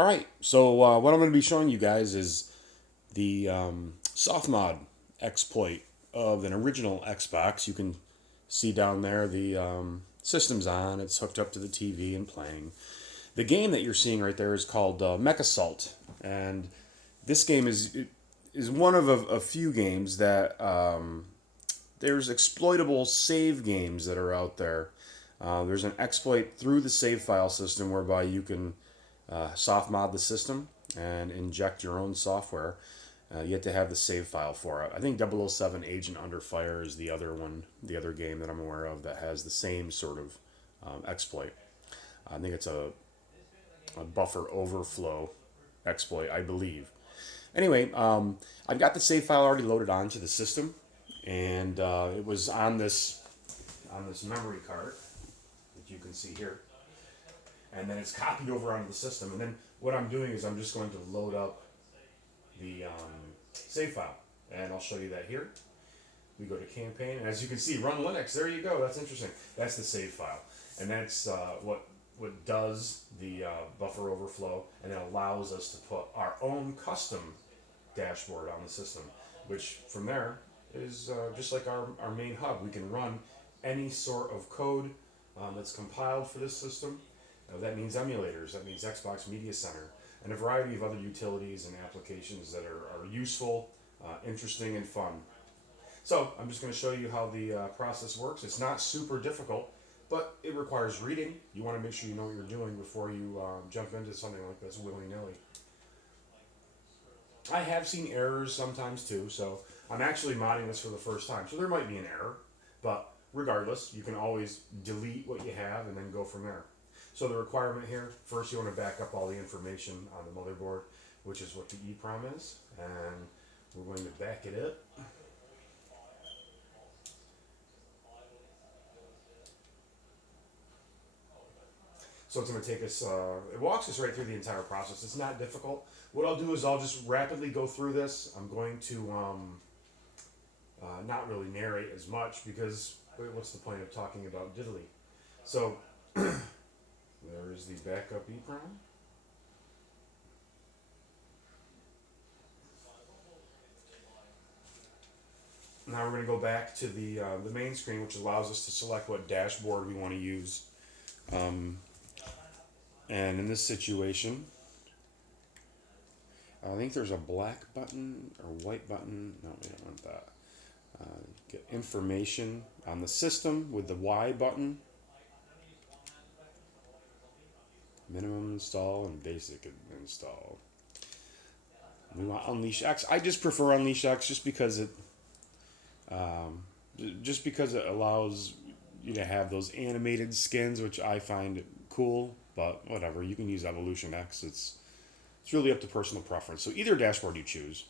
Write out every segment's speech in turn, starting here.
All right, so what I'm going to be showing you guys is the Softmod exploit of an original Xbox. You can see down there the system's on, it's hooked up to the TV and playing. The game that you're seeing right there is called Mech Assault, and this game is one of a few games that there's exploitable save games that are out there. There's an exploit through the save file system whereby you can soft mod the system and inject your own software. You have to have the save file for it. I think 007 Agent Under Fire is the other one, the other game that I'm aware of that has the same sort of exploit. I think it's a buffer overflow exploit, I believe. Anyway, I've got the save file already loaded onto the system, and it was on this memory card that you can see here, and then it's copied over onto the system. And then what I'm doing is I'm just going to load up the save file, and I'll show you that here. We go to campaign, and as you can see, run Linux. There you go. That's interesting. That's the save file, and that's what does the buffer overflow, and it allows us to put our own custom dashboard on the system, which from there is just like our main hub. We can run any sort of code that's compiled for this system. That means emulators, that means Xbox Media Center, and a variety of other utilities and applications that are useful, interesting, and fun. So I'm just going to show you how the process works. It's not super difficult, but it requires reading. You want to make sure you know what you're doing before you jump into something like this willy-nilly. I have seen errors sometimes too, so I'm actually modding this for the first time. So there might be an error, but regardless, you can always delete what you have and then go from there. So the requirement here, first you want to back up all the information on the motherboard, which is what the EEPROM is, and we're going to back it up. So it's going to take us, it walks us right through the entire process. It's not difficult. What I'll do is I'll just rapidly go through this. I'm going to not really narrate as much because what's the point of talking about diddly? So there is the backup EEPROM. Now we're going to go back to the main screen, which allows us to select what dashboard we want to use. And in this situation, I think there's a black button or white button. No, we don't want that. Get information on the system with the Y button. Minimum install and basic install. We want Unleash X. I just prefer Unleash X just because it allows you to have those animated skins, which I find cool. But whatever, you can use Evolution X. It's really up to personal preference. So either dashboard you choose.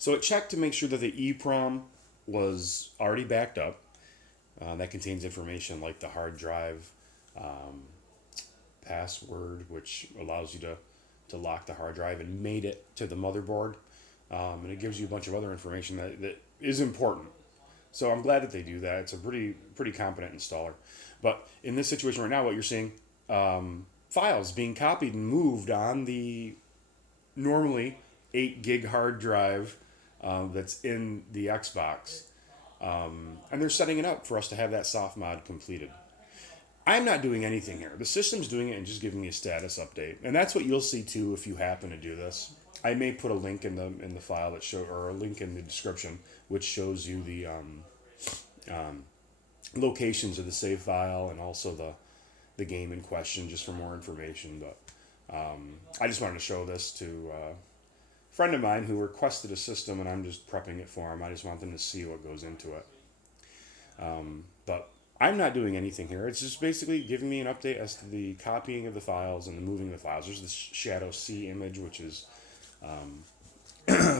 So it checked to make sure that the EEPROM was already backed up. That contains information like the hard drive password, which allows you to lock the hard drive and mate it to the motherboard. And it gives you a bunch of other information that is important. So I'm glad that they do that. It's a pretty competent installer. But in this situation right now, what you're seeing, files being copied and moved on the normally 8 gig hard drive that's in the Xbox. And they're setting it up for us to have that soft mod completed. I'm not doing anything here. The system's doing it and just giving me a status update. And that's what you'll see too if you happen to do this. I may put a link in the file that show, or a link in the description, which shows you the locations of the save file and also the game in question, just for more information. But I just wanted to show this to a friend of mine who requested a system, and I'm just prepping it for him. I just want them to see what goes into it. But I'm not doing anything here. It's just basically giving me an update as to the copying of the files and the moving of the files. There's this Shadow C image, which is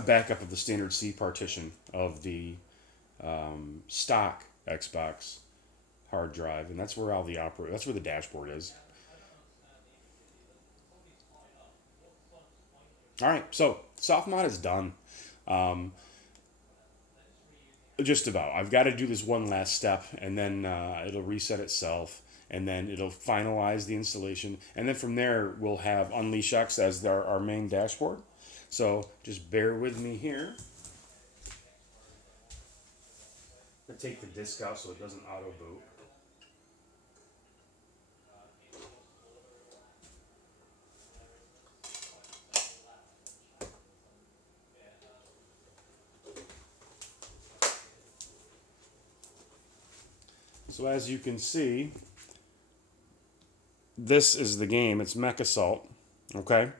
backup of the standard C partition of the stock Xbox hard drive, and that's where that's where the dashboard is. All right, so Softmod is done. Just about. I've got to do this one last step, and then it'll reset itself, and then it'll finalize the installation, and then from there we'll have Unleash X as our main dashboard. So just bear with me here. I take the disk out so it doesn't auto boot. So as you can see, this is the game. It's Mech Assault. Okay,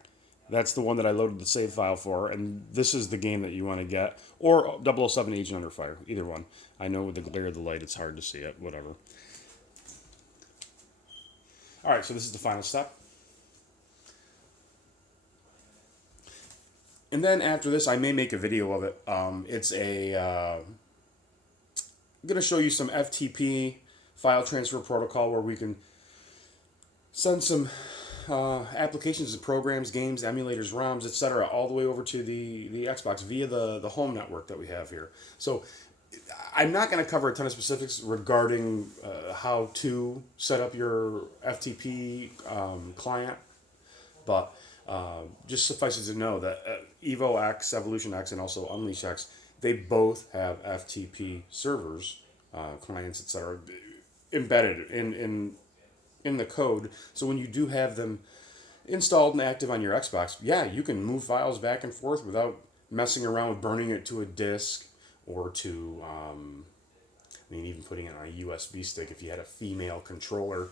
that's the one that I loaded the save file for, and this is the game that you want to get, or 007 Agent Under Fire, either one. I know with the glare of the light, it's hard to see it. Whatever. All right, so this is the final step. And then after this, I may make a video of it. It's I'm going to show you some FTP file transfer protocol where we can send some applications and programs, games, emulators, ROMs, etc., all the way over to the Xbox via the home network that we have here. So I'm not going to cover a ton of specifics regarding how to set up your FTP client, but just suffice it to know that Evo X, Evolution X, and also Unleash X, they both have FTP servers, clients, etc., embedded in the code. So when you do have them installed and active on your Xbox, yeah, you can move files back and forth without messing around with burning it to a disk or to, I mean, even putting it on a USB stick if you had a female controller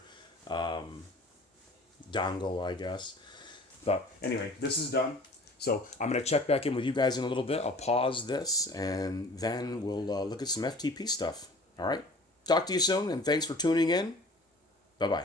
dongle, I guess. But anyway, this is done. So I'm going to check back in with you guys in a little bit. I'll pause this, and then we'll look at some FTP stuff. All right? Talk to you soon, and thanks for tuning in. Bye-bye.